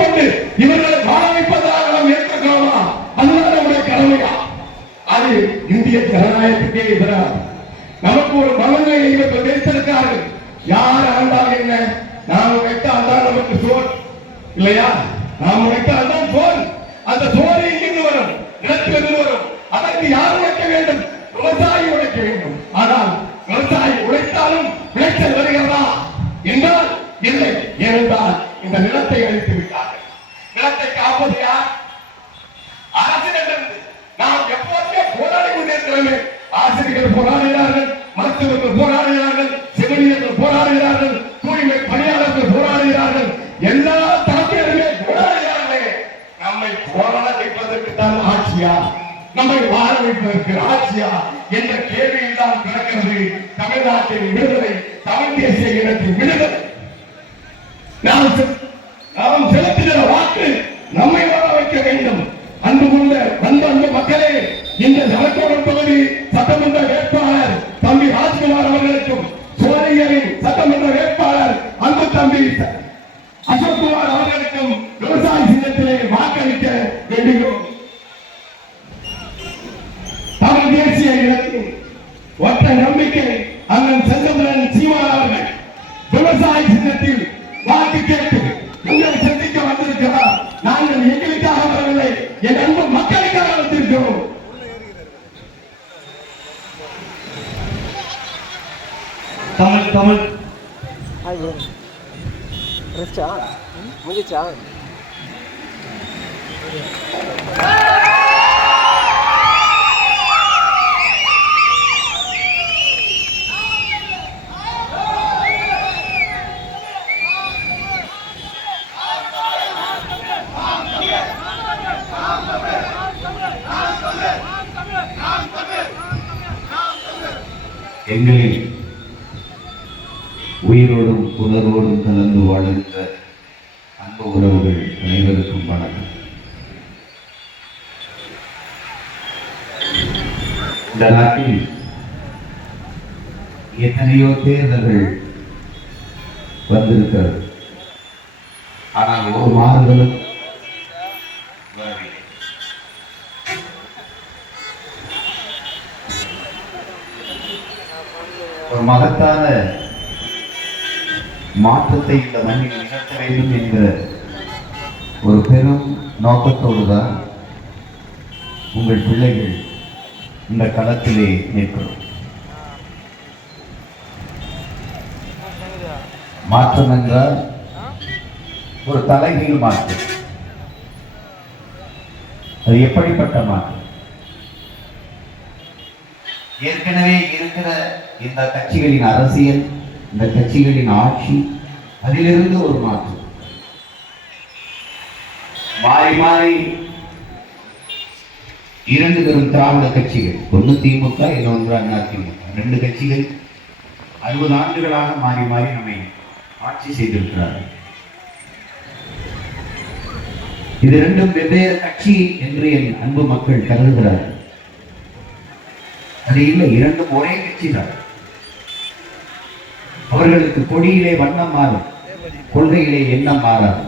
கொண்டு இவர்களை வாழ வைப்பதாக நாம் ஏற்றுக்கலாமா? அதுதான் நம்முடைய கடமையா? அது இந்திய ஜனநாயகத்துக்கே எதிராக. நமக்கு ஒரு மனநிலையை இவர்கள் வைத்திருக்கிறார்கள். யார் ஆண்டால் என்ன, நாம் வைத்தால் தான் நமக்கு சோர் இல்லையா? நாம் வைத்தால் தான் சோர். அந்த சோறு எங்கிருந்து வரும்? நிலத்திலிருந்து வரும். அதற்கு யார் உழைக்க வேண்டும்? விவசாயி உழைக்க வேண்டும். ஆனால் விவசாயி உழைத்தாலும் விளைச்சல் வருகிறதா என்றால் இல்லை. ஏனென்றால் இந்த நிலத்தை அழித்து விட்டார்கள். நிலத்தை காப்பது யார்? அரசிடமிருந்து. நாம் எப்போதுமே போராடி கொண்டிருக்கிறோமே. ஆசிரியர்கள் போராடுகிறார்கள், மருத்துவர்கள் போராடுகிறார்கள், செவிலியர்கள் போராடுகிறார்கள், தூய்மை பணியாளர்கள் போராடுகிறார்கள், எல்லா தரப்பினருமே போராடுகிறார்களே. நம்மை போராட வைப்பதற்கு தான் ஆட்சியா, நம்மை வாழ வைப்பதற்கு ஆட்சியா என்ற கேள்வியில் தான் கிடக்கிறது தமிழ்நாட்டின் விடுதலை, தமிழ் தேசிய இனத்தின் விடுதலை. நாம் செலுத்துகிற வாக்கு நம்மை வாழ வைக்க வேண்டும். அன்பு கொண்ட அன்பு மக்களே, இந்த ஜலத்தோடு தொகுதி சட்டமன்ற வேட்பாளர் தம்பி ராஜ்குமார் அவர்களுக்கும் சோழரின் சட்டமன்ற வேட்பாளர் அன்பு தம்பி அசோக்குமார் அவர்களுக்கும் விவசாய சின்னத்திலே வாக்களிக்க வேண்டுகிறோம். தமிழ் தேசிய இனத்தின் ஒற்றை நம்பிக்கை அண்ணன் செந்தமிழன் சீமான் அவர்கள் விவசாய சின்னத்தில் வாக்கு கேட்டு உங்களை சந்திக்க வந்திருக்கிறார். நாங்கள் எங்களுக்காக வரவில்லை, என் அன்பு மக்களுக்காக வந்திருக்கிறோம். தமிழ் தமிழ் எங்களில் உயிரோடும் புலரோடும் கலந்து வாழ்கின்ற அன்பு உறவுகள் அனைவருக்கும் வணக்கம். இந்த நாட்டில் எத்தனையோ தேர்தல்கள் வந்திருக்கிறது. ஆனால் ஒரு மாறுதலும் வரவில்லை. ஒரு மகத்தான மாற்றத்தை இந்த மண்ணில் நிகழ்த்த வேண்டும் என்கிற ஒரு பெரும் நோக்கத்தோடு தான் உங்கள் பிள்ளைகள் இந்த களத்திலே நிற்கிறோம். மாற்றம் என்றால் ஒரு தலைகீழ் மாற்றம். அது எப்படிப்பட்ட மாற்றம்? ஏற்கனவே இருக்கிற இந்த கட்சிகளின் அரசியல், இந்த கட்சிகளின் ஆட்சி, அதிலிருந்து ஒரு மாற்றம். மாறி மாறி இரண்டு பெரும் திராவிட கட்சிகள், ஒன்று திமுக, இன்னொன்று அதிமுக, ரெண்டு கட்சிகள் 60 ஆண்டுகளாக மாறி மாறி நம்மை ஆட்சி செய்திருக்கிறார்கள். இது ரெண்டும் வெவ்வேறு கட்சி என்று என் அன்பு மக்கள் கருதுகிறார்கள். அது இல்லை, இரண்டும் ஒரே கட்சி தான். அவர்களுக்கு கொடியிலே வண்ணம் மாறும், கொள்கையிலே எண்ணம் மாறாது.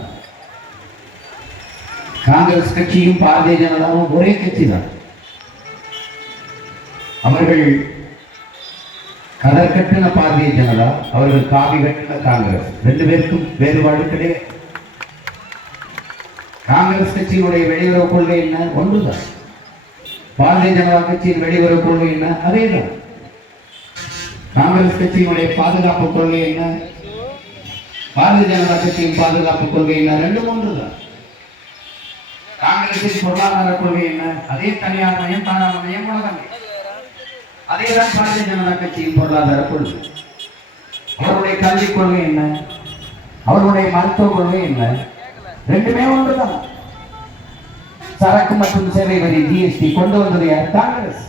காங்கிரஸ் கட்சியும் பாரதிய ஜனதாவும் ஒரே கட்சி தான். அவர்கள் கலர் கட்டின பாரதிய ஜனதா, அவர்கள் காவி கட்டின காங்கிரஸ். ரெண்டு பேருக்கும் வேறுபாடு கிடையாது. காங்கிரஸ் கட்சியினுடைய வெளியுறவு கொள்கை என்ன? ஒன்றுதான். பாரதிய ஜனதா கட்சியின் வெளியுறவு கொள்கை என்ன? அதேதான். காங்கிரஸ் கட்சியினுடைய பாதுகாப்பு கொள்கை என்ன? பாரதிய ஜனதா கட்சியின் பாதுகாப்பு கொள்கை என்ன? ரெண்டும் ஒன்றுதான். காங்கிரசின் பொருளாதார கொள்கை என்ன? அதே தனியார் மயம், தானார் மயம், உலகம். அதேதான் பாரதிய ஜனதா கட்சியின் பொருளாதார கொள்கை. அவருடைய கல்விக் கொள்கை என்ன? அவருடைய மருத்துவ கொள்கை என்ன? ரெண்டுமே ஒன்றுதான். சரக்கு மற்றும் சேவை வரி ஜிஎஸ்டி கொண்டு வந்தது யார்? காங்கிரஸ்.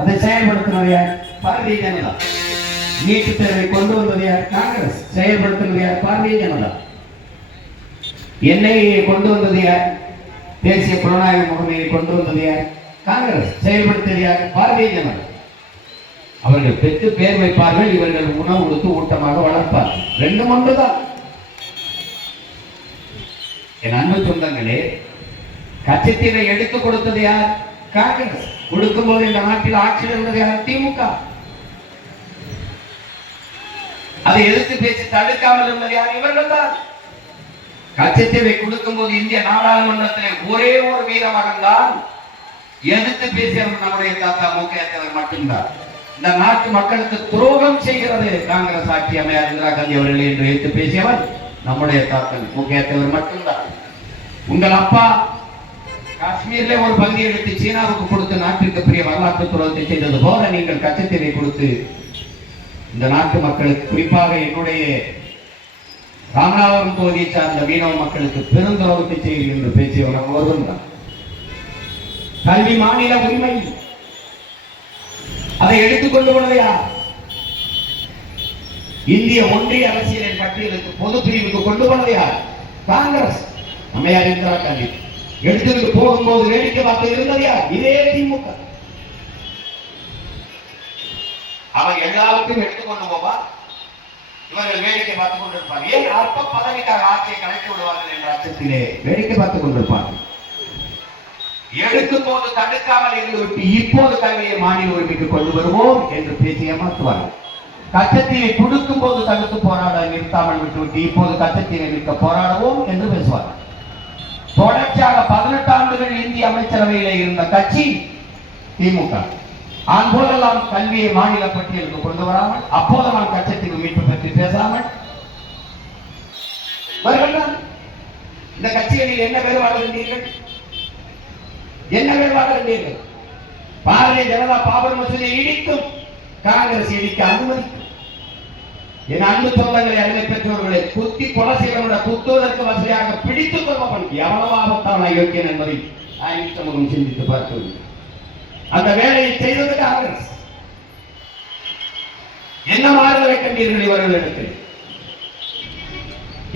அதை செயல்படுத்தினது யார்? பாரதிய ஜனதா. நீட்டு தேர்வை கொண்டு வந்தது யார்? காங்கிரஸ். செயல்படுத்தினது யார்? பாரதிய ஜனதா. என்ஐஏ கொண்டு வந்தது யார்? தேசிய புலனாய்வு முகமையை கொண்டு வந்தது யார்? காங்கிரஸ். செயல்படுத்தியது யார்? பாரதிய ஜனதா. அவர்கள் பெற்று பேர் வைப்பார்கள், இவர்கள் உணவு கொடுத்து ஊட்டமாக வளர்ப்பார்கள். ரெண்டும் ஒன்றுதான். என் அன்பு சொந்தங்களே, கச்சத்தீவை எடுத்து கொடுத்தது யார்? காங்கிரஸ். கொடுக்கும் போது இந்த நாட்டில் ஆட்சியில் இருந்தது யார்? திமுக. அதை எதிர்த்து பேசி தடுக்காமல் இருந்தது யார்? இவர்கள் தான். கச்சத்தீவை கொடுக்கும் போது இந்திய நாடாளுமன்றத்தில் ஒரே ஒரு வீரமகன் தான் எதிர்த்து பேசியவர் நம்முடைய தாத்தா மூக்கையத்தவர் மட்டும்தான். இந்த நாட்டு மக்களுக்கு துரோகம் செய்கிறது காங்கிரஸ் ஆட்சி அம்மையார் இந்திரா காந்தி அவர்கள் என்று எடுத்து பேசியவர் நம்முடைய தாத்தா மூக்கையத்தவர் மட்டும்தான். உங்கள் அப்பா காஷ்மீர்ல ஒரு பகுதியை எடுத்து சீனாவுக்கு கொடுத்து நாட்டிற்கு பெரிய வரலாற்று துரோகத்தை செய்தது போல நீங்கள் கச்சத்தீவை கொடுத்து இந்த நாட்டு மக்களுக்கு, குறிப்பாக என்னுடைய ராமநாதபுரம் தொகுதியை சார்ந்த மீனவ மக்களுக்கு பெருந்துரோகத்தை செய்கிறீர்கள் என்று பேசியவர் ஒருவன் தான். கல்வி மாநில உரிமை, அதை எடுத்துக்கொண்டு போனது யார்? இந்திய ஒன்றிய அரசியலின் பட்டியலுக்கு பொது பிரிவுக்கு கொண்டு போனது யார்? காங்கிரஸ், அம்மையார் இந்திரா காந்தி. எடுத்துக்கிட்டு போகும்போது வேடிக்கை பார்த்து இருந்தது யார்? இதே திமுக. அவன் எல்லாருக்கும் எடுத்துக்கொண்டு போவார், இவர்கள் வேடிக்கை பார்த்துக் கொண்டிருப்பார். ஏன் அற்ப பதவிக்காக ஆட்சியை கலைத்து விடுவார்கள் என்ற அச்சத்திலே வேடிக்கை பார்த்துக் கொண்டிருப்பார்கள். எடுக்கும் போது தடுக்காமல் இருந்துவிட்டு இப்போது கல்வியை மாநில உரிமைக்கு கொண்டு வருவோம் என்று பேசி ஏமாற்றுவார்கள். கச்சத்தீவை கொடுக்கும் போது தடுத்து போராட நிறுத்தாமல் விட்டுவிட்டு இப்போது கச்சத்தீவை நிற்க போராடுவோம் என்று பேசுவார்கள். தொடர்ச்சியாக 18 ஆண்டுகள் இந்திய அமைச்சரவையில் இருந்த கட்சி திமுக. அப்போதெல்லாம் கல்வியை மாநில பட்டியலுக்கு கொண்டு வராமல், அப்போதெல்லாம் கச்சத்தீவு மீட்பு பற்றி பேசாமல் இந்த கட்சிகளில் என்ன வேறுபாடு இருந்தீர்கள்? என்ன வேறுபாடு இருந்தீர்கள்? பாரதிய ஜனதா பாபர் மசூதியை இடிக்கும், காங்கிரஸ் இடிக்க அனுமதிக்கும். என் அன்பு சொந்தங்களை அருமை பெற்றோர்களை குத்தி கொலை செய்வதை குத்துவதற்கு வசதியாக பிடித்துக் கொள்பவன் எவ்வளவு ஆபத்தான யோக்கியன் என்பதை சமூகம் சிந்தித்து பார்க்க. அந்த வேலையை செய்தது காங்கிரஸ். என்ன மாறுதலை கண்டீர்கள் இவர்களிடத்தில்?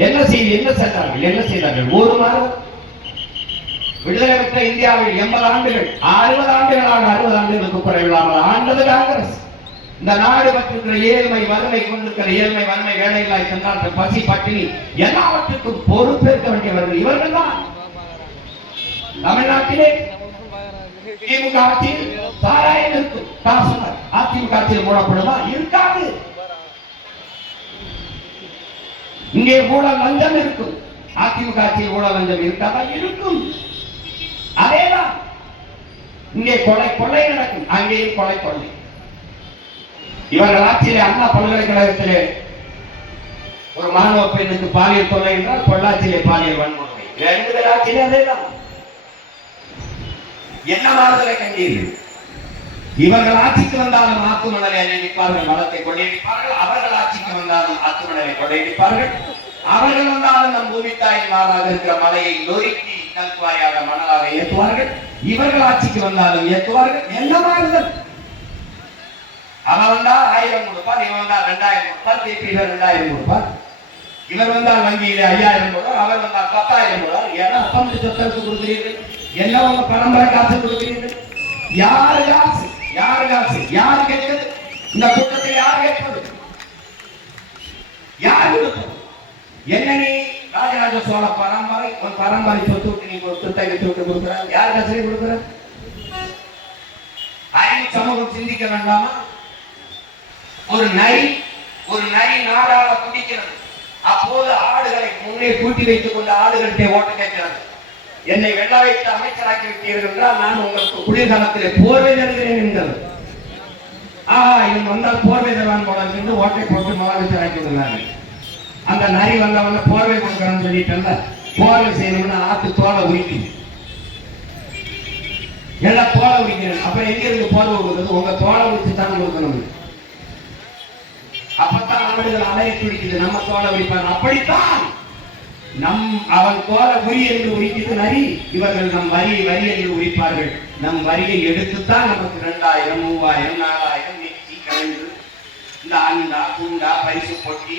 என்ன செய்தார்கள்? ஒரு மாதம் விடுதலை பெற்ற இந்தியாவில் 80 ஆண்டுகள் 60 ஆண்டுகளாக 60 ஆண்டுகளுக்கு குறைவில்லாமல் ஆண்டது காங்கிரஸ். இந்த நாடு பற்றிருக்கிற ஏழ்மை வறுமை கொண்டிருக்கிற ஏழ்மை வறுமை வேலையில்லா திண்டாட்டம் பசி பட்டினி எல்லாவற்றுக்கும் பொறுப்பேற்க வேண்டியவர்கள் இவர்கள் தான். தமிழ்நாட்டிலே திமுக ஆட்சியில் சாராயம் இருக்கும், அதிமுக ஆட்சியில் மூடப்படுமா? இருக்காது. இங்கே ஊழல் லஞ்சம் இருக்கும், அதிமுக ஆட்சியில் ஊழல் லஞ்சம் இருக்காதா? இருக்கும். அதேதான் இங்கே கொள்ளை நடக்கும், அங்கேயும் கொள்ளை. இவர்கள் ஆட்சியிலே அண்ணா பல்கலைக்கழகத்திலே ஒரு மாணவ பெண்ணுக்கு பாலியல் தொல்லை என்றால் பொள்ளாச்சியிலே பாலியல் வன்முறை. 2 பேர் ஆட்சியிலே அதேதான். என்ன மாறுதலை கண்டீர்கள்? இவர்கள் ஆட்சிக்கு வந்தாலும் ஆத்துமணலை நினைப்பார்கள், மதத்தை கொள்ளையடிப்பார்கள். அவர்கள் ஆட்சிக்கு வந்தாலும் ஆத்துமணலை கொள்ளையடிப்பார்கள். அவர்கள் வந்தாலும் நம் பூமித்தாயின் மாறாக இருக்கிற மலையை நொறுக்கி கல்வாயாக மணலாக ஏற்றுவார்கள். இவர்கள் ஆட்சிக்கு வந்தாலும் ஏற்றுவார்கள். என்ன மாறுதல்? அவன் வந்தா 1000 கொடுப்பார், இவன் வந்தா 2000 கொடுப்பார், திருப்பி 2000 கொடுப்பார். இவர் வந்தால் வங்கியிலே 5000 போடுவார், அவர் வந்தால் 10,000 போடுவார். ஏன்னா அப்பம் சொத்தருக்கு கொடுக்கிறீர்கள், என்ன உங்க பரம்பரை காசு கொடுக்கிறீர்கள்? யாரு காசு? யாரு கேட்கிறது? இந்த கூட்டத்தில் யார் கேட்பது? யார் கொடுப்பது? என்ன நீ ராஜராஜ சோழ பரம்பரை சொத்து விட்டு நீ சொத்தை வச்சு விட்டு கொடுக்கிறார்? யார் கசரை கொடுக்கிறார்? அறிவு சமூகம் சிந்திக்க வேண்டாமா? ஒரு நரி நாடாள குடிக்கிறது. அப்போது ஆடுகளை முன்னே கூட்டி வைத்துக் கொண்டு ஆடுகளிட்டே ஓட்டு கேட்கிறது. என்னை வெள்ள வைத்து அமைச்சராக்கி விட்டீர்கள் என்றால் நான் உங்களுக்கு குளிர்காலத்திலே போர்வை தருகிறேன் என்கிறது. இவன் வந்தால் போர்வை தருவான் போல என்று ஓட்டை போட்டு முதலமைச்சராக்கி விடுறாங்க. அந்த நரி வந்தவன போர்வை கொடுக்கணும்னு சொல்லிட்டு போர்வை செய்யணும்னு ஆத்து தோலை உரிக்கி எல்லாம் தோலை உரிக்கிறேன். அப்புறம் எங்க இருந்து போர்வை கொடுக்குறது? உங்க தோலை உரிச்சு தான் கொடுக்கணும். அப்பத்தான் நாடுகள் அலைய துடிக்குது, நம்ம தோலை உரிப்பாங்க. அப்படித்தான் அவன் தோலை உரி என்று உரிக்குது நரி. இவர்கள் நம் வரி என்று உரிப்பார்கள். நம் வரியை எடுத்துத்தான் நமக்கு 2000, 3000, 4000 மிக்சி கலைந்து இந்த அண்டா குண்டா பரிசு பொட்டி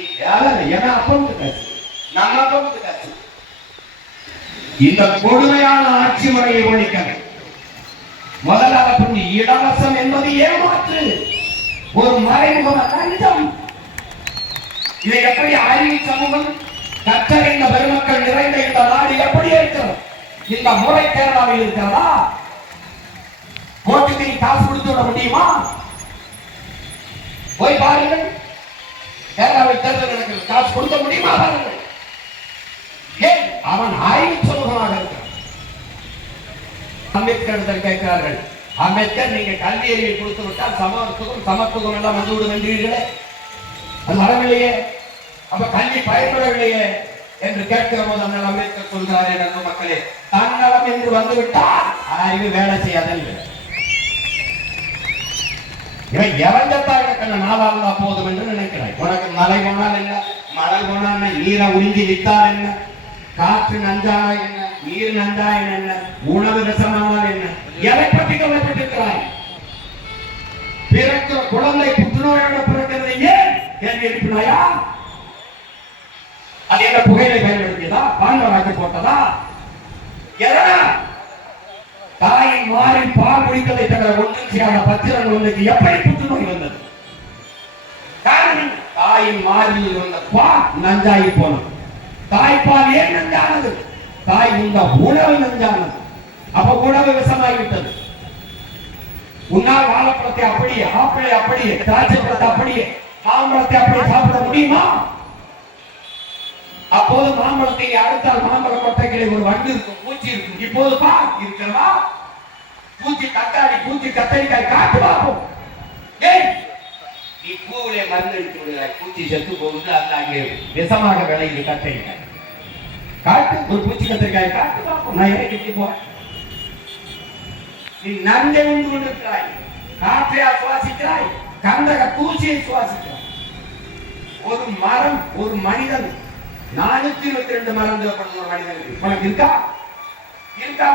காசு. இந்த கொடுமையான ஆட்சி முறையை ஒழிக்க முதலாவது இலவசம் என்பது ஏமாற்று, ஒரு மறைமுக லஞ்சம். இதை எப்படி அறிவு சமூகம் கற்றறிந்த பெருமக்கள் நிறைந்த இந்த நாடு எப்படி இந்த முறை கேரளாவில் இருக்கிறதா? கோட்டுக்கு நீ காசு கொடுத்து விட முடியுமா? போய் பாருங்கள், கேரளாவில் தேர்தல் நடக்கிறது, காசு கொடுக்க முடியுமா? பாருங்கள். ஏன் அவன் அறிவு சமூகமாக இருக்கிறான். அம்பேத்கர் கேட்கிறார்கள், அம்பேத்கர் நீங்க கல்வி அறிவை கொடுத்து விட்டால் சமத்துவம் எல்லாம் வந்துவிடும் என்றீர்களே, அது வரவில்லையே, அப்ப கல்வி பயன்படவில்லையே என்று கேட்கிற போது அந்த அம்பேத்கர் சொல்கிறாரே, நண்பு மக்களே, தன்னலம் என்று வந்துவிட்டால் அறிவு வேலை செய்யாதென்று. இவன் எவஞ்சத்தாக நாளாக போதும் என்று நினைக்கிறாய். உனக்கு மலை போனால் என்ன, மழை போனால் என்ன, நீரை உறிஞ்சி வித்தால் என்ன, காற்று நஞ்சானா என்ன, நீர் நஞ்சா என்ன, உணவு விஷமானால் என்ன, எதை பற்றி கவலைப்பட்டிருக்கிறாய்? பிறக்கிற குழந்தை புற்றுநோயோட பிறக்கிறது ஏன் கேள்வி எழுப்பினாயா? அது என்ன புகையிலை பயன்படுத்தியதா, பால் வாக்கி போட்டதா, எதனா? தாயின் மாறின் பால் குடித்ததை தவிர ஒன்றும் செய்யாத பச்சிரன் குழந்தைக்கு எப்படி புற்றுநோய் வந்தது? காரணம், தாயின் மாறில் இருந்த பால் நஞ்சாகி போனது. தாய்ப்பால் ஏன் நஞ்சானது? தாய் உண்ட உணவு நஞ்சானது. அப்ப உணவு விஷமாகிவிட்டது. உன்னால் வாழைப்பழத்தை அப்படியே, ஆப்பிளை அப்படியே, திராட்சை பழத்தை அப்படியே, மாம்பழத்தை அப்படியே சாப்பிட முடியுமா? அப்போது மாம்பழத்தை அடுத்தால் மாம்பழ கொட்டைகளை ஒரு வண்டு இருக்கும், பூச்சி இருக்கும். இப்போது பா இருக்கிறதா? பூச்சி தக்காளி, பூச்சி கத்தரிக்காய் காட்டு பார்ப்போம். ஏய், நீ பூவிலே மருந்து அடித்து விடுகிறாய், பூச்சி செத்து போகுது, அது அங்கே விஷமாக விளையுது. கத்தரிக்காய் காட்டு, ஒரு பூச்சி கத்தரிக்காய் காட்டு பார்ப்போம். நான் இறக்கி போறேன். நீ நஞ்சை உண்டு கொண்டிருக்கிறாய், காற்றையா சுவாசிக்கிறாய், கந்தக தூசியை சுவாசிக்கிறாய். ஒரு மரம், ஒரு மனிதன் 422 மரம் தேவைப்படுது ஒரு மனிதனுக்கு. உனக்கு இருக்கா? இருக்கா?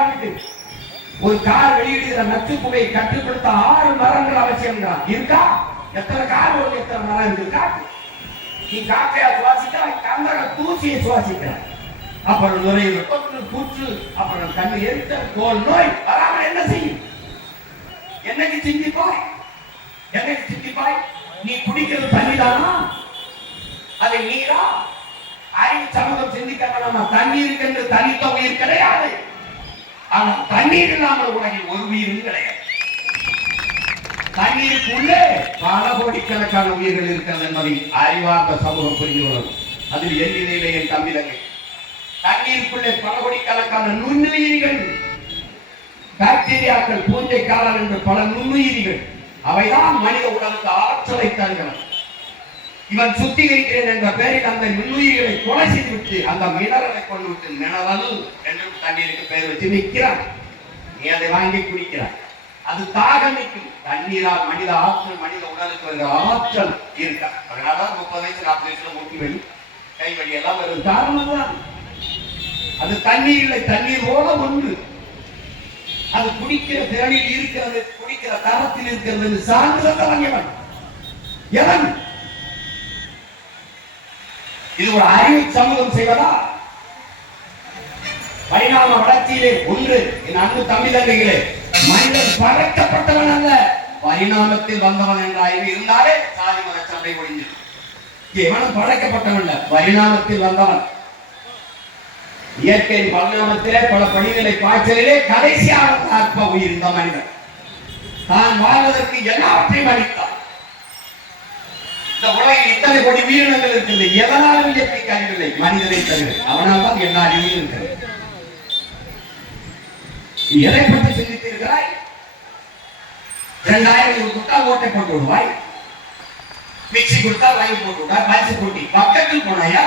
ஒரு கார் வெளியிடுகிற நச்சு புகையை கட்டுப்படுத்த 6 மரங்கள் அவசியம் இருக்கா? எத்தனை கார் ஒரு எத்தனை மரம் இருக்கு? நீ காற்றையா சுவாசிக்கிறாய், கந்தக தூசியை சுவாசிக்கிறாய். அப்புறம் நுரையீரல் தொற்று, புற்று, அப்புறம் கண்ணு எரித்தல், தோல் நோய் வராமல் என்ன செய்யும்? என்னைக்கு சிந்திப்பாய்? என்னைக்கு சிந்திப்பாய்? நீ குடிக்கிறது தண்ணீதானா? அதை நீரா? அறிவு சமூகம் சிந்திக்க வேண்டாமா? தண்ணீருக்கு என்று தனித்த உயிர் கிடையாது. ஆனால் தண்ணீர் இல்லாமல் உலகில் ஒரு உயிரும் கிடையாது. தண்ணீருக்குள்ளே பல கோடிக்கணக்கான உயிர்கள் இருக்கிறது என்பதை அறிவார்ந்த சமூகம் புரிந்து கொள்ளும். அதில் எண்ணிலே என் தம்பிதங்கள், தண்ணீருக்குள்ளே பல கோடிக்கணக்கான நுண்ணுயிரிகள், பாக்டீரியாக்கள், பூஞ்சை காளான் என்று பல நுண்ணுயிரிகள், அவைதான் மனித உடலுக்கு ஆற்றலை தருகிறது. இவன் சுத்திகரிக்கிறேன் என்ற பெயரில் அந்த நுண்ணுயிர்களை கொலை செய்துவிட்டு அந்த மினரலை கொண்டு விட்டு மினரல் என்று தண்ணீருக்கு பெயர் வச்சு நிற்கிறான். நீ அதை வாங்கி குடிக்கிறாய், அது தாகம் நிற்கும். தண்ணீரால் மனித ஆற்றல், மனித உடலுக்கு வருகிற ஆற்றல் இருக்கா? அதனால 30 வயசு 40 வயசுல மூட்டி வலி, கை வலி எல்லாம் வருது. காரணம் தான் அது தண்ணீர் இல்லை, தண்ணீர் போல ஒன்று. அது குடிக்கிற திறனில் இருக்கிறது, குடிக்கிற தரத்தில் இருக்கிறது சான்றிதழ் வாங்கியவன் எவன்? இது ஒரு அறிவு சமூகம் செய்வதா? பரிணாம வளர்ச்சியிலே ஒன்று. என் அன்பு தம்பி தங்கைகளே, மனிதன் படைக்கப்பட்டவன் அல்ல, பரிணாமத்தில் வந்தவன் என்ற அறிவு இருந்தாலே சாதி மத சண்டை ஒழிஞ்சு. எவனும் படைக்கப்பட்டவன் அல்ல, பரிணாமத்தில் வந்தவன். இயற்கையின் பரிணாமத்திலே பல படிநிலை பாய்ச்சலிலே கடைசியாக அற்ப உயிர் இந்த மனிதன் தான் வாழ்வதற்கு எல்லாவற்றையும் அளித்தான். இந்த உலகில் இத்தனை கோடி உயிரினங்கள் இருக்கிறது, எதனாலும் இயற்கைக்கு அறிவில்லை, மனிதனை தவிர. அவனால் தான் எல்லா அறிவும் இருக்கிறது. எதை பற்றி சிந்தித்திருக்கிறாய்? 2000 கொடுத்தா ஓட்டை போட்டு விடுவாய், மிக்சி கொடுத்தா வாங்கி போட்டு விடுவாய், பரிசு போட்டி பக்கத்தில் போனாயா?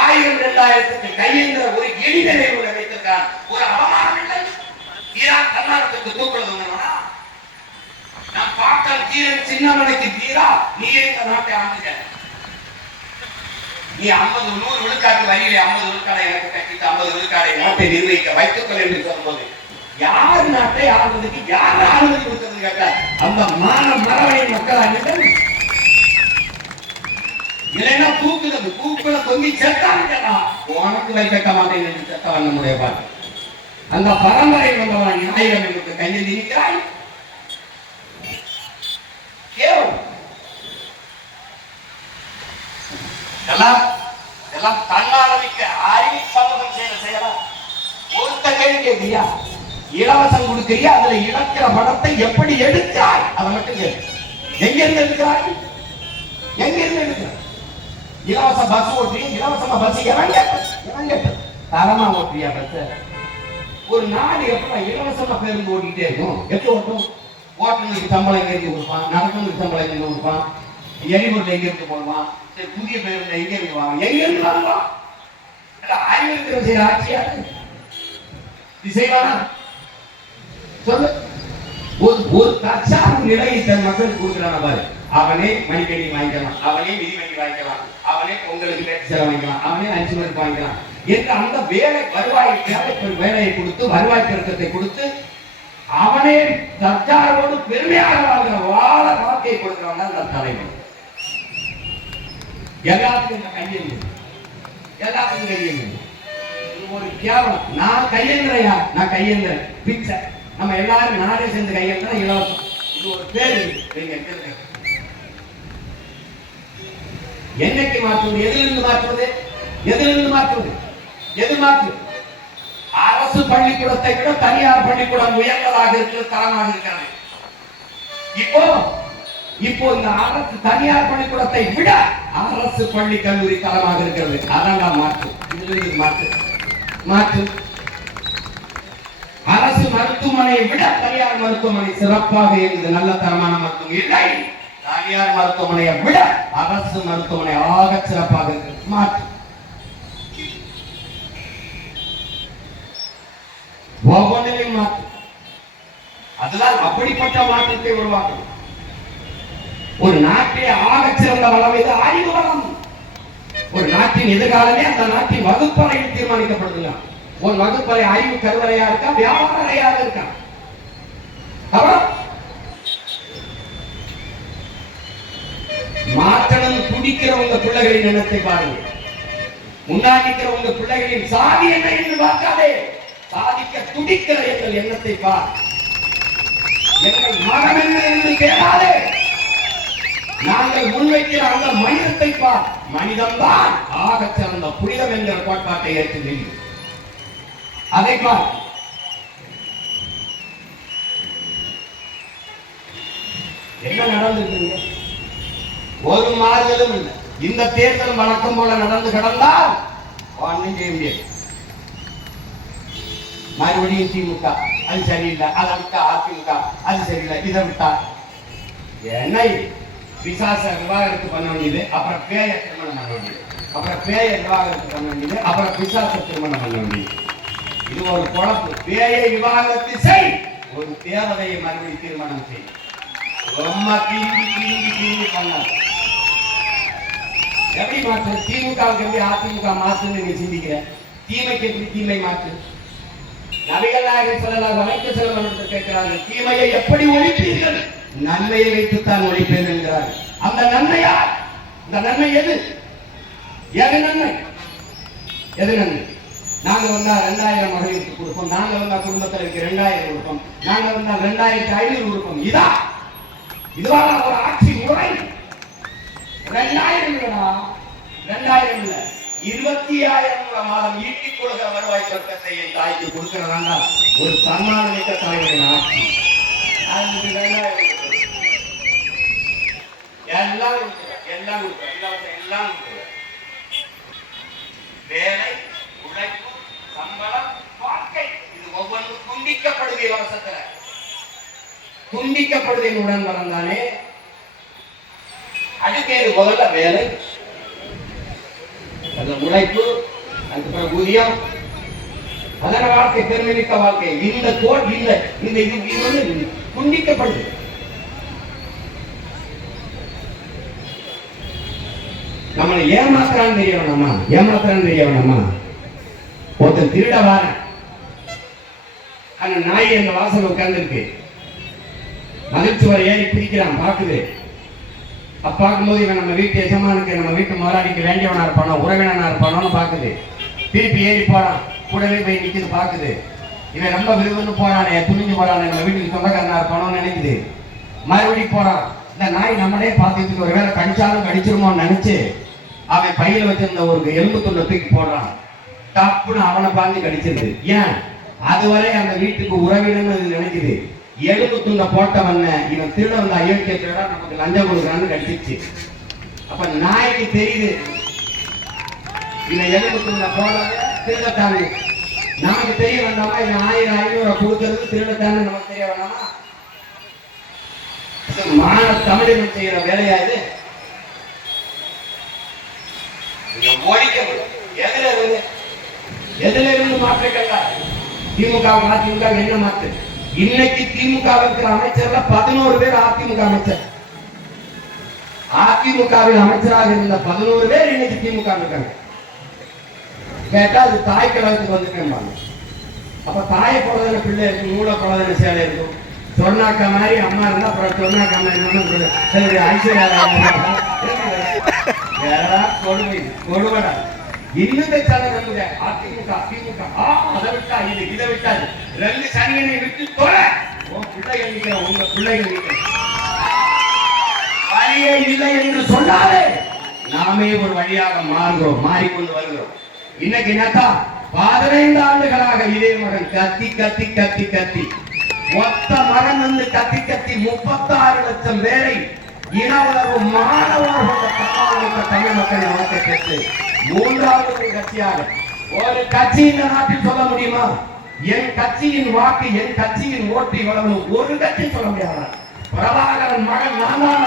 1000 2000க்கு கையெழுந்த ஒரு எளிதலை வைத்திருக்கான். ஒரு அவமானம் இல்லை. ஈரான் கர்நாடகத்துக்கு தூக்குறது ஒண்ணுனா, நான் பார்த்தால் தீரன் சின்னமனைக்கு தீரா, நீ இந்த நாட்டை ஆண்டுக. நீ 50 100 விழுக்காட்டு வரியிலே 50 விழுக்காடை எனக்கு கட்டிட்டு 50 விழுக்காடை நாட்டை நிர்வகிக்க வைத்துக்கொள் என்று சொல்லும்போது, யார் நாட்டை ஆளுவதற்கு யார் அனுமதி கொடுக்கிறது கேட்ட அந்த மான மரவணை மக்கள் அணிகள் இல்லைன்னா தூக்குறது, தூக்குல தொங்கி செத்தாங்க. உனக்கு வை கட்ட மாட்டேன் என்று செத்தவன் நம்முடைய பாட்டு. அந்த பரம்பரை வந்தவன் ஞாயிறம் எனக்கு கையில் நிற்கிறாய். எல்லாம் தன்னாரமிக்க அறிவு சமூகம் செய்யலாம். ஒருத்த கேள்வி கேட்கிறியா? இலவசம் கொடுக்கிறியா? அதுல இழக்கிற பணத்தை எப்படி எடுக்கிறாய்? அதை மட்டும் கேள்வி. எங்க இருந்து எடுக்கிறாய்? எங்க இருந்து எடுக்கிறாய்? இலவச பஸ் ஓட்டுறீங்க, இலவசமா பஸ் இறங்க தரமா ஓட்டுறியா பஸ்? ஒரு நாடு எப்படி இலவசமா பேருந்து ஓட்டிட்டே இருக்கும்? எப்படி ஓட்டும்? ஓட்டுநருக்கு சம்பளம் எங்க இருந்து கொடுப்பான், நடத்துனருக்கு சம்பளம் எங்க இருந்து கொடுப்பான், எரிபொருள் எங்க இருந்து போடுவான், புதிய பேருந்து எங்க இருந்து வாங்க, எங்க இருந்து வாங்குவான்? ஆய்வு செய்யற ஆட்சியா இது செய்வானா? சொல்லு. ஒரு தற்சார்பு நிலையை தன் மக்களுக்கு கொடுக்கிறான் பாரு. அவனே மணிக்கணி வாங்கிக்கலாம், அவனே மிதிவண்டி வாங்கிக்கலாம், அவனே பொங்கலுக்கு பேச்சு செலவு வாங்கிக்கலாம், அவனே அஞ்சு மணிக்கு வாங்கிக்கலாம் என்று அந்த வேலை வேலையை கொடுத்து வருவாய் பெருக்கத்தை கொடுத்து அவனே தற்சார்போடு பெருமையாக வாழ்கிற வாழ வாழ்க்கையை கொடுக்கிறவன் அந்த தலைவன். எல்லாத்துக்கும் கையெழுந்து, எல்லாத்துக்கும் கையெழுந்து. ஒரு கேவலம். நான் கையெழுந்துறையா? நான் கையெழுந்துறேன் பிச்சை. நம்ம எல்லாரும் நாடே சேர்ந்து கையெழுந்தா இலவசம். இது ஒரு பேரு. என்னைக்கு மாற்றுவது? எதிலிருந்து மாற்றுவது? எதிலிருந்து மாற்றுவது? எது மாற்று? அரசு பள்ளிக்கூடத்தை விட தனியார் பள்ளிக்கூடம் உயர்ந்ததாக இருக்கிறது, தரமாக இருக்கிறது. இப்போ இந்த அரசு தனியார் பள்ளிக்கூடத்தை விட அரசு பள்ளி கல்லூரி தரமாக இருக்கிறது. அதான் மாற்று. இதிலிருந்து மாற்று மாற்று. அரசு மருத்துவமனையை விட தனியார் மருத்துவமனை சிறப்பாக இயங்குது, நல்ல தரமான மருத்துவம் இல்லை. தனியார் மருத்துவமனையை விட அரசு மருத்துவமனை ஆக சிறப்பாக இருக்கு. மாற்று. ஒவ்வொன்றிலையும் மாற்று. அதுதான் அப்படிப்பட்ட மாற்றத்தை உருவாக்கும். ஒரு நாட்டை ஆக சிறந்த வளம் இது அறிவு வளம். ஒரு நாட்டின் எதிர்காலமே அந்த நாட்டின் வகுப்பறையில் தீர்மானிக்கப்படுதுங்க. ஒரு வகுப்பறை அறிவு கருவறையா இருக்கா, வியாபார அறையாக இருக்கா? மாற்றணும் துடிக்கிற உங்க பிள்ளைகளின் எண்ணத்தை பாருங்க. முன்னாடிக்கிற உங்க பிள்ளைகளின் சாதி என்ன என்று பார்க்காதே, சாதிக்க துடிக்கிற எங்கள் எண்ணத்தை பார். எங்கள் மனம் என்ன என்று கேளாதே, நாங்கள் முன்வைக்கிற அந்த மனிதத்தை பார். மனிதன்தான் ஆக சிறந்த புனிதம் என்கிற கோட்பாட்டை ஏற்று அதை பார். என்ன நடந்திருக்கு? ஒரு மாறுதலும் இல்லை. இந்த தேர்தல் வழக்கம் போல நடந்து கிடந்தால் ஒன்றும் செய்ய முடியாது. மறுபடியும் திமுக அது சரியில்லை, அதை விட்டா அதிமுக அது சரியில்லை, இதை விட்டா என்ன? பிசாச விவாகரத்து பண்ண வேண்டியது, அப்புறம் பேய திருமணம் பண்ண வேண்டியது, அப்புறம் பேய விவாகரத்து பண்ண வேண்டியது, அப்புறம் பிசாச திருமணம் பண்ண வேண்டியது. இது ஒரு குழப்பு. பேயை விவாகரத்து செய், ஒரு தேவதையை மறுபடியும் திருமணம் செய். ரொம்ப தீங்கி பண்ணாது. எப்படி மாற்று? திமுகவுக்கு எப்படி அதிமுக மாற்றுன்னு நீங்க சிந்திக்கிற? தீமைக்கு எப்படி தீமை மாற்று? நபிகள் நாயகர் ஸல்லல்லாஹு அலைஹி வஸல்லம் கேட்கிறார்கள், தீமையை எப்படி ஒழிப்பீர்கள்? நன்மையை வைத்துத்தான் ஒழிப்பேன் என்கிறார்கள். அந்த நன்மையா? இந்த நன்மை எது? எது நன்மை? எது நன்மை? நாங்க வந்தா 2000 மகளிருக்கு கொடுப்போம், நாங்க வந்தா குடும்பத்திற்கு 2000 கொடுப்போம், நாங்க வந்தா 2500 கொடுப்போம். இதுவா ஒரு ஆட்சி முறை? 2000 இல்லடா, 2000 இல்ல, 25000 மாதம் ஈட்டிக் கொள்கிற வருவாய் சொர்க்கத்தை என் தாய்க்கு கொடுக்கிறதா ஒரு தன்மானமிக்க தலைவரின் ஆட்சி. எல்லாம் வேலை, உழைப்பு, சம்பளம், வாழ்க்கை, இது ஒவ்வொன்றும் துண்டிக்கப்படுது. இலவசத்துல துண்டிக்கப்படுது. உடன் வரந்தானே அடுக்கேது முதல்ல வேலை, அந்த உழைப்பு, அதுக்கப்புறம் ஊதியம், அதன வாழ்க்கை பெருமிக்க வாழ்க்கை. இந்த கோட் இந்த துண்டிக்கப்படுது. நம்மளை ஏமாத்துறான்னு தெரிய வேணாமா? ஏமாத்துறான்னு தெரிய வேணாமா? ஒருத்தன் திருட வார அந்த நாய் அந்த வாசல் உட்கார்ந்து இருக்கு, மகிழ்ச்சுவர் ஏறி பிரிக்கிறான், பாக்குது. பார்க்கும்போது இவன் நம்ம வீட்டு எஜமானுக்கு, நம்ம வீட்டு முதலாளிக்கு வேண்டியவனா இருப்பானோ, உறவினனா இருப்பானோன்னு பாக்குது. திருப்பி ஏறி போறான், கூடவே போய் நிக்குது, பாக்குது. இவன் ரொம்ப விருதுன்னு போறானே, துணிஞ்சு போறானே, நம்ம வீட்டுக்கு சொந்தக்காரனா இருப்பானோன்னு நினைக்குது. மறுபடியும் போறான். இந்த நாய் நம்மளே பார்த்துட்டு ஒரு வேலை கடிச்சாலும் கடிச்சிருமோன்னு நினைச்சு அவன் பையில வச்சிருந்த ஒரு எலும்பு துண்டை தூக்கி போடுறான். டப்புன்னு அவனை பாஞ்சு கடிச்சிருது. ஏன்? அதுவரை அந்த வீட்டுக்கு உறவினர்னு நினைக்குது. எலும்பு துண்ட போட்டவன இவன் திருட வந்த அயோக்கிய திருடா நமக்கு லஞ்சம் கொடுக்குறான்னு கடிச்சிச்சு. அப்ப நாய்க்கு தெரியுது இவன் எலும்பு துண்ட போடுறது திருடத்தாங்க. நமக்கு தெரிய வேண்டாமா இவன் 1000-500 கொடுக்கறது திருடத்தான்னு நமக்கு தெரிய வேண்டாமா? மான தமிழர்கள் செய்யற வேலையா இது? ஒழிக்கணும். எதுல இருந்து மாற்றிக்கல? திமுக அதிமுக என்ன மாற்று? இன்னைக்கு திமுக இருக்கிற அமைச்சர்ல 11 பேர் அதிமுக அமைச்சர். அதிமுகவில் அமைச்சராக இருந்த 11 பேர் இன்னைக்கு திமுக இருக்காங்க. கேட்டா அது தாய் கழகத்துக்கு வந்துட்டேன். அப்ப தாயை போலதான பிள்ளை இருக்கும், மூளை போலதான சேலை இருக்கும். சொன்னாக்கா மாதிரி அம்மா இருந்தா அப்புறம் சொன்னாக்கா மாதிரி ஐஸ்வர்யா கொடுமை கொடுவடா. இன்னும் நம்புங்க அதிமுக திமுக அதை விட்டா இது இதை விட்டாது. 2 சனியனை விட்டு தொலை. பிள்ளைகள் நிற்கிற உங்க பிள்ளைகள் நிற்கிற வழியே இல்லை என்று சொன்னாலே நாமே ஒரு வழியாக மாறுகிறோம், மாறிக்கொண்டு வருகிறோம். இன்னைக்கு என்னத்தா 15 ஆண்டுகளாக இதே மகன் கத்தி கத்தி கத்தி கத்தி மொத்த மகன் வந்து கத்தி கத்தி 36 லட்சம் பேரை இன உணர்வு மாணவர்கள் தமிழ் மக்களை வளர்க்க பெற்று 3வது கட்சியாக ஒரு கட்சி இந்த நாட்டில் சொல்ல முடியுமா? என் கட்சியின் வாக்கு என் கட்சியின் ஓட்டு இவ்வளவு ஒரு கட்சி சொல்ல முடியாது. பிரபாகரன் மகன் நானான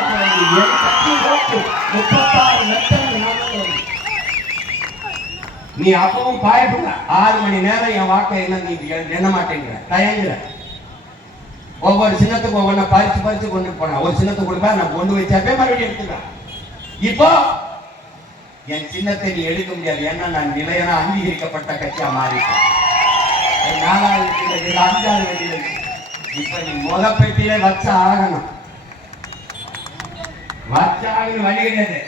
என் கட்சி ஓட்டு 36 லட்சம். நீ அப்பவும் பாயப்பட 6 மணி நேரம் என் வாக்கை என்ன நீ எண்ண மாட்டேங்கிற, தயங்குற. ஒவ்வொரு சின்னத்துக்கு ஒவ்வொன்ன பறிச்சு பறிச்சு கொண்டு போன. ஒரு சின்னத்துக்கு கொடுப்பா நான் கொண்டு வச்சாப்பே மறுபடியும் எடுத்துக்கிறேன். இப்போ என் சின்னத்தை நீ எடுக்க முடியாது. ஏன்னா நான் நிலையான அங்கீகரிக்கப்பட்ட கட்சியா மாறிட்டேன். 4வது 5வது இப்ப நீ முகப்பெட்டியில வச்ச ஆகணும். வச்சாக வழி கிடையாது.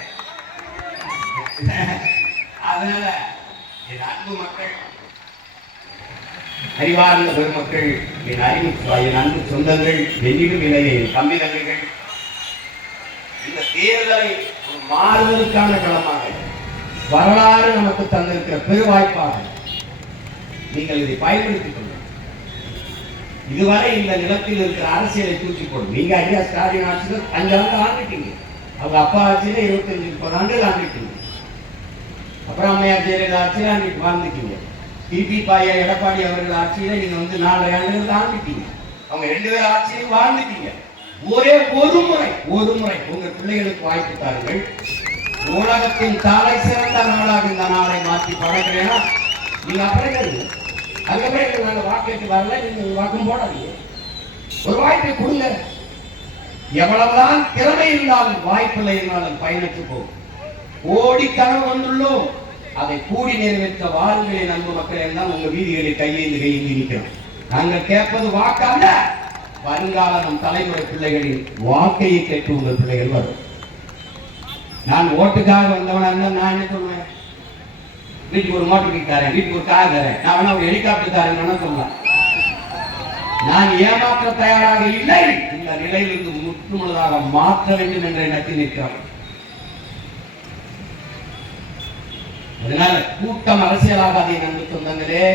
அதனால என் அன்பு மக்கள், அறிவார்ந்த பெருமக்கள், என் அன்பு சொந்தங்கள், என்னிடும் இளைய தம்பி தங்கைகள், இந்த தேர்தலை ஒரு மாறுதலுக்கான களமாக வரலாறு நமக்கு தந்திருக்கிற பெருவாய்ப்பாக நீங்கள் இதை பயன்படுத்திக் கொள்ளுங்கள். இதுவரை இந்த நிலத்தில் இருக்கிற அரசியலை தூக்கி போடும். நீங்க ஐயா ஸ்டாலின் ஆட்சியில் 5 ஆண்டு ஆண்டுட்டீங்க. அவங்க அப்பா ஆட்சியில 25-30 ஆண்டுகள் ஆண்டுட்டீங்க. அப்புறம் அம்மையார் ஜெயலலிதா ஆட்சியில் ஆண்டுட்டு வாழ்ந்துட்டீங்க. டிபி பாயா எடப்பாடி அவர்கள் ஆட்சியில நீங்க வந்து 4 ஆண்டுகள் ஆண்டுட்டீங்க. அவங்க 2 பேர் ஆட்சியில் வாழ்ந்துட்டீங்க. ஒரே ஒரு முறை உங்க பிள்ளைகளுக்கு வாய்ப்பு தாருங்கள். உலகத்தின் தலை சிறந்த நாடாக இந்த நாளை மாற்றி பழகிறேன்னா நீங்க அப்புறம் அதுக்கப்புறம் நாங்க வாக்கெட்டு வரல, நீங்க வாக்கம் போடாதீங்க. ஒரு வாய்ப்பை கொடுங்க. எவ்வளவுதான் திறமை இருந்தாலும் வாய்ப்பில்லை இருந்தாலும் பயணித்து போகும். கோடி கனவு கொண்டுள்ளோம், அதை கூடி நிறைவேற்ற வாருங்களின் அன்பு மக்கள் எல்லாம் உங்க வீதிகளில் கையேந்தி நிற்கிறோம். நாங்கள் கேட்பது வாக்காக வருங்கால நம் தலைமுறை பிள்ளைகளின் வாக்கையை கேட்டு உங்கள் பிள்ளைகள் வரும். நான் ஓட்டுக்காக வந்தவனா இருந்தா நான் என்ன சொல்லுவேன்? வீட்டுக்கு ஒரு மோட்டர் தரேன், வீட்டுக்கு ஒரு கார் தரேன், நான் வேணா ஒரு ஹெலிகாப்டர் தரேன் சொல்லலாம். நான் ஏமாற்ற தயாராக இல்லை. இந்த நிலையிலிருந்து முற்றுமுழுதாக மாற்ற வேண்டும் என்ற எண்ணத்தில் நிற்கிறோம். அதனால கூட்டம் அரசியலாகாதே நன்றி சொந்தங்களே.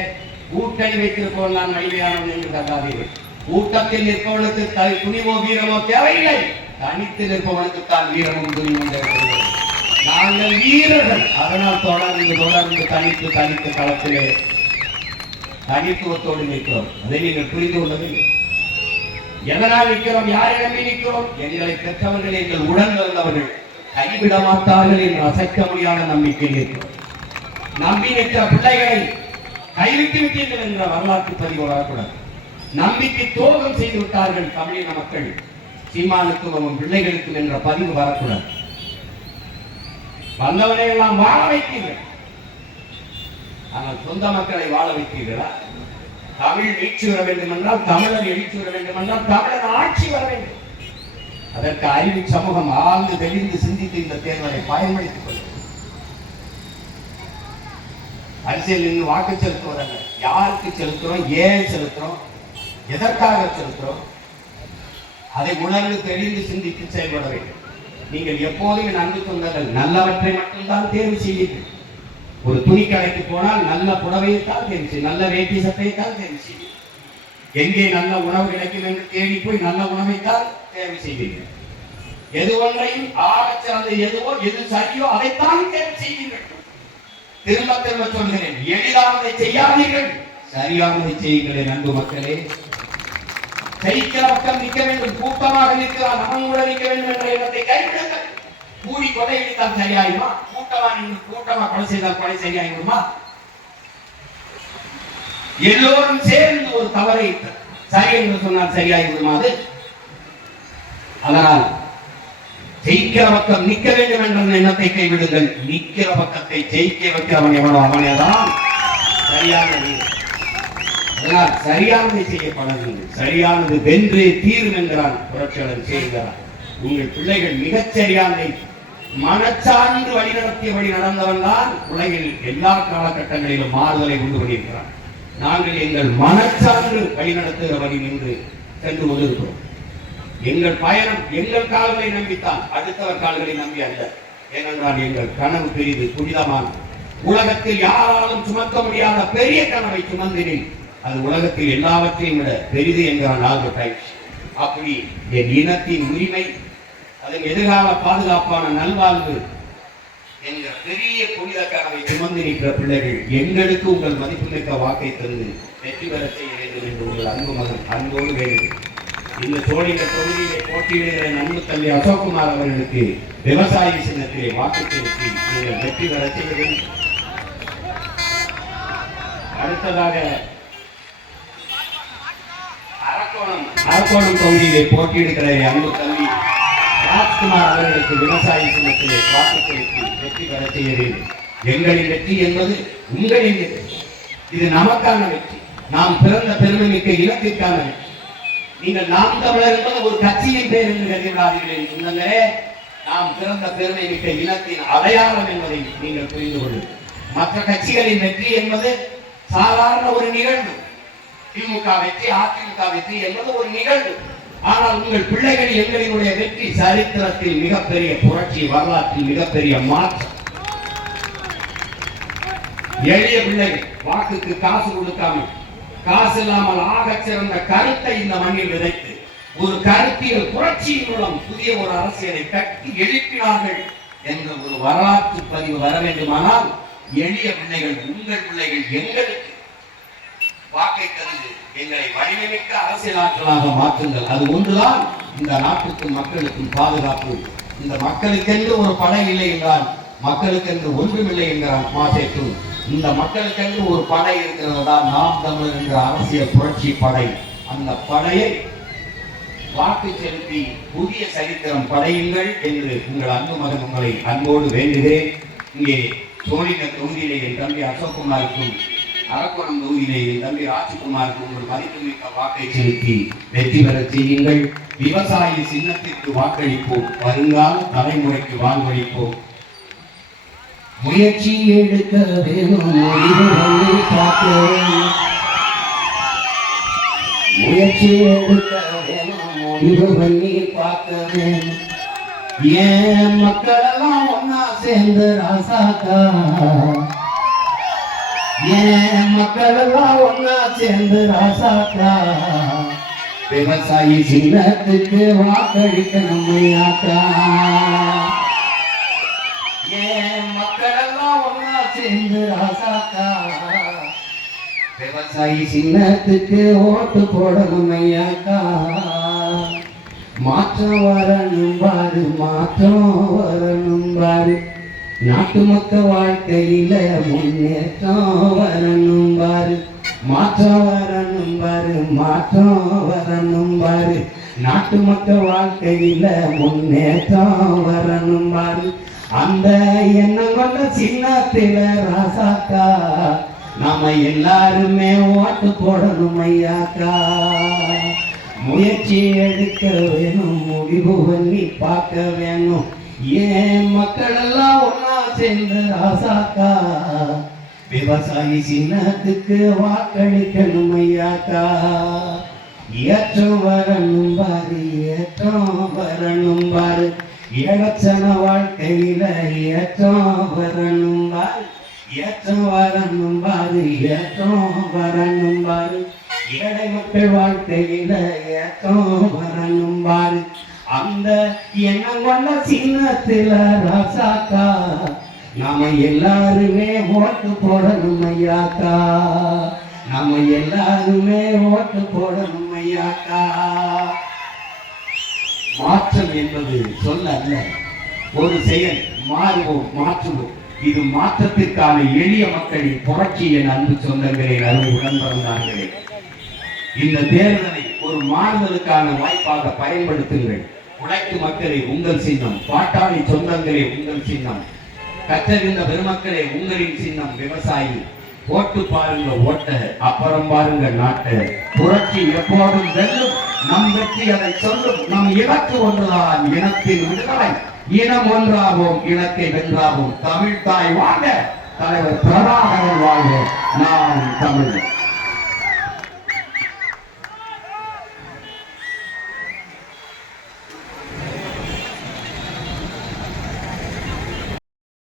கூட்டணி வைத்திருப்பவன் நான் வலிமையானவன் என்று கருதாதீர்கள். கூட்டத்தில் நிற்பவனுக்கு துணிவோ வீரமோ தேவையில்லை. தனித்து நிற்பவனுக்கு தான் வீரமும் துணிவும் தேவையில்லை. நாங்கள் வீரர்கள். அதனால் தொடர்ந்து தனித்து களத்திலே தனித்துவத்தோடு நிற்கிறோம். அதை நீங்கள் புரிந்து கொள்ளவில்லை. எதனால் நிற்கிறோம்? யாரை நம்பி நிற்கிறோம்? எங்களை பெற்றவர்கள், எங்கள் உடன் வந்தவர்கள் கைவிட மாட்டார்கள் என்று அசைக்க முடியாத நம்பிக்கை நிற்கிறோம். நம்பி நிற்கிற பிள்ளைகளை கைவிட்டு விட்டீர்கள் என்ற வரலாற்று பதிவு வரக்கூடாது. நம்பிக்கை துரோகம் செய்து விட்டார்கள் தமிழின மக்கள் சீமானுக்கும் அவன் பிள்ளைகளுக்கும் என்ற பதிவு வரக்கூடாது. வந்தவனை எல்லாம் வாழ வைத்தீர்கள், ஆனால் சொந்த மக்களை வாழ வைத்தீர்களா? தமிழ் மீட்சி வர வேண்டும் என்றால், தமிழர் எழுச்சி வர வேண்டும் என்றால் தமிழர் ஆட்சி வர வேண்டும். அதற்கு அறிவு சமூகம் ஆழ்ந்து தெளிந்து சிந்தித்து இந்த தேர்தலை பயன்படுத்திக் கொள்ளும். அரசியல் நின்று வாக்கு செலுத்துவதல்ல. யாருக்கு செலுத்துறோம், ஏன் செலுத்துறோம், எதற்காக செலுத்துறோம், அதை உணர்ந்து தெளிந்து சிந்தித்து செயல்பட வேண்டும். நீங்கள் எப்போதும் அன்பு சொந்தங்கள் நல்லவற்றை மட்டும்தான் தேர்வு செய்வீர்கள். ஒரு துணி கடைக்கு போனால் நல்ல புடவையைத்தான் தெரிஞ்சு, நல்ல வேட்டி சட்டையைத்தான் தெரிஞ்சு, எங்கே நல்ல உணவு கிடைக்கும் என்று தேடி போய் நல்ல உணவைத்தான் தேர்வு செய்வீர்கள். எது ஒன்றையும் ஆகச் சிறந்த எதுவோ எது சரியோ அதைத்தான் தேர்வு செய்வீர்கள். திரும்ப திரும்ப சொல்கிறேன், எளிதானதை செய்யாதீர்கள், சரியானதை செய்யுங்களே அன்பு மக்களே. ஜெயிக்கிற பக்கம் நிற்க வேண்டும், கூட்டமாக நிற்கிறார் அவன் கூட நிற்க வேண்டும் என்ற எண்ணத்தை கைவிடுங்கள். கூடி கொடையடித்தால் சரியாயுமா? கூட்டமா கொலை செய்தால் கொலை சரியாயிடுமா? எல்லோரும் சேர்ந்து ஒரு தவறை சரி என்று சொன்னால் சரியாகிவிடுமா? அது அதனால் ஜெயிக்கிற பக்கம் நிற்க வேண்டும் என்ற எண்ணத்தை கைவிடுங்கள். நிற்கிற பக்கத்தை ஜெயிக்க வைக்கிறவன் எவனோ அவனேதான் சரியான நீர். அதனால் சரியானதை செய்யப்படவில்லை, சரியானது வென்றே தீரும் என்கிறான் புரட்சியாளர் செய்கிறார். உங்கள் பிள்ளைகள் மிகச் சரியானதை மனச்சார்ந்து வழிநடத்தியபடி நடந்தவன் தான் உலகில் எல்லா காலகட்டங்களிலும் மாறுதலை கொண்டு கொண்டிருக்கிறான். நாங்கள் எங்கள் மனச்சார்ந்து வழிநடத்துகிற வழி நின்று சென்று கொண்டிருக்கிறோம். எங்கள் பயணம் எங்கள் கால்களை நம்பித்தான், அடுத்தவர் கால்களை நம்பி அல்ல. ஏனென்றால் எங்கள் கனவு பெரிது, புனிதமான, உலகத்தில் யாராலும் சுமக்க முடியாத பெரிய கனவை சுமந்தினில் அது உலகத்தில் எல்லாவற்றையும் விட பெரிது என்கிறான் ஆல்பர்ட் ஐன்ஸ்டீன். அப்படி என் இனத்தின் உரிமை, அதன் எதிர்கால பாதுகாப்பான நல்வாழ்வு என்கிற பெரிய புனித கனவை சுமந்து நிற்கிற பிள்ளைகள் எங்களுக்கு உங்கள் மதிப்புமிக்க வாக்கை தந்து வெற்றி பெற செய்ய வேண்டும் என்று உங்கள் அன்பு மகன் அன்போடு வேண்டும். இந்த சோழிங்கர் தொகுதியிலே போட்டியிடுகிற அன்பு தம்பி அசோக்குமார் அவர்களுக்கு விவசாய சின்னத்திலே வாக்கு செலுத்தி நீங்கள் வெற்றி பெற செய்ய வேண்டும். அடுத்ததாக அரக்கோணம் தொகுதியிலே போட்டியிடுகிற அன்பு தம்பி ராஜ்குமார் அவர்களுக்கு விவசாய சின்னத்திலே வாக்கு செலுத்தி வெற்றி பெற செய்ய வேண்டும். எங்களின் வெற்றி என்பது உங்களின் வெற்றி. இது நமக்கான வெற்றி, நாம் பிறந்த பெருமைமிக்க இனத்திற்கான வெற்றி. நீங்கள் நாம் தமிழர் என்பது ஒரு கட்சியின் பேர் என்று கருதிவிடாதீர்கள் சொன்னங்களே. நாம் பிறந்த பெருமை மிக்க இனத்தின் அடையாளம் என்பதை நீங்கள் புரிந்து கொள்ளுங்கள். மற்ற கட்சிகளின் வெற்றி என்பது சாதாரண ஒரு நிகழ்வு. திமுக வெற்றி, அதிமுக வெற்றி என்பது ஒரு நிகழ்வு. ஆனால் உங்கள் பிள்ளைகள் எங்களினுடைய வெற்றி சரித்திரத்தில் மிகப்பெரிய புரட்சி, வரலாற்றில் மிகப்பெரிய மாற்றம். எளிய பிள்ளைகள் வாக்குக்கு காசு கொடுக்காமல், காசு இல்லாமல் ஆகச் சிறந்த கருத்தை இந்த மண்ணில் விதைத்து ஒரு கருத்தியல் புரட்சியின் மூலம் புதிய ஒரு அரசியலை கட்டி எழுப்பினார்கள் என்ற ஒரு வரலாற்று பதிவு வர வேண்டுமானால் எளிய பிள்ளைகள், உங்கள் பிள்ளைகள் எங்களுக்கு வாக்கை தந்து எங்களை வலிமைமிக்க அரசியலாற்றலாக மாற்றுங்கள். அது ஒன்றுதான் இந்த நாட்டுக்கும் மக்களுக்கும் பாதுகாப்பு. இந்த மக்களுக்கென்று ஒரு படை இல்லை என்றால் மக்களுக்கென்று ஒன்றுமில்லை என்கிறான் மாசேட்டு. இந்த மக்களுக்கென்று ஒரு படை இருக்கிறது தான் நாம் தமிழர் என்ற அரசியல் புரட்சி படை. அந்த படையை வாக்கு செலுத்தி புதிய சரித்திரம் படையுங்கள் என்று உங்கள் அன்பு மகன் உங்களை அன்போடு வேண்டுகிறேன். இங்கே சோழிங்கர் தொகுதியிலே என் தம்பி அசோக்குமாருக்கும், அரக்கோணம் தொகுதியிலே என் தம்பி ராஜ்குமாருக்கும் உங்கள் மதிப்புமிக்க வாக்கை செலுத்தி வெற்றி பெற செய்யுங்கள். விவசாய சின்னத்திற்கு வாக்களிப்போம், வருங்கால தலைமுறைக்கு வாழ்வளிப்போம். முயற்சி எடுக்க வேணும், முயற்சி எடுக்க வேணும், முடிவு பண்ணி பார்க்க வேணும். ஏன் மக்கள் எல்லாம் ஒன்னா சேர்ந்து ராசாக்கா, ஏன் மக்கள் எல்லாம் ஒன்னா சேர்ந்து ராசாக்கா, விவசாயி சின்னத்துக்கு வாக்களிக்கணும் ஐயாக்கா. ஏன் மக்கள் எல்லாம் ஒன்னா சேர்ந்து ராசாக்கா, விவசாயி சின்னத்துக்கு ஓட்டு போடணும் ஐயாக்கா. மாற்றம் வரணும் பாரு, மாற்றம் வரணும் பாரு, நாட்டு மக்கள் வாழ்க்கையில முன்னேற்றம் வரணும் பாரு. மாற்றம் வரணும் பாரு, மாற்றம் வரணும் பாரு, நாட்டு மக்கள் வாழ்க்கையில முன்னேற்றம் வரணும் பாரு. அந்த எண்ணம் கொண்ட சின்னத்தில ராசாக்கா நாம எல்லாருமே ஓட்டு போடணும் ஐயாக்கா. முயற்சி எடுக்க வேணும், முடிவு பண்ணி பார்க்க வேணும். ஏன் மக்கள் எல்லாம் ஒன்னா சேர்ந்த ராசாக்கா, விவசாயி சின்னத்துக்கு வாக்களிக்கணும் ஐயாக்கா. ஏற்றம் வரணும் பாரு, ஏற்றம் வரணும் பாரு, ஏழச்சன வாழ்க்கையில ஏற்றம் வரணும் பாரு, ஏற்றம் வரணும் பாரு ஏற்றம் வரணும் பாரு ஏழை மக்கள் வாழ்க்கையில ஏற்றம் வரணும் பாரு அந்த எண்ணம் கொண்ட சின்னத்துல ராசாக்கா நாம எல்லாருமே ஓட்டு போடணும் ஐயாக்கா நாம எல்லாருமே ஓட்டு போடணும் ஐயாக்கா மாற்றம் என்பது சொல்ல அல்ல ஒரு செயல் மாறுவோம் மாற்றுவோம் இது மாற்றத்திற்கான எளிய மக்களின் புரட்சி என் அன்பு சொந்தங்களே அன்பு உடன்பிறந்தார்களே இந்த தேர்தலை ஒரு மாறுதலுக்கான வாய்ப்பாக பயன்படுத்துங்கள் உழைக்கும் மக்களே உங்கள் சின்னம் பாட்டாளி சொந்தங்களே உங்கள் சின்னம் கற்றறிந்த பெருமக்களே உங்களின் சின்னம் விவசாயி ஓட்டு பாருங்க ஓட்ட அப்புறம் பாருங்க நாட்டை புரட்சி எப்போதும் வெல்லும் நம் வெற்றி அதை சொல்லும் நம் இலக்கு ஒன்றுதான் இனத்தின் விடுதலை இனம் ஒன்றாகும் இலக்கை வென்றாகும் தமிழ் தாய் வாங்க தலைவர் பிரபாகரன் வாழ்க நாம் தமிழ்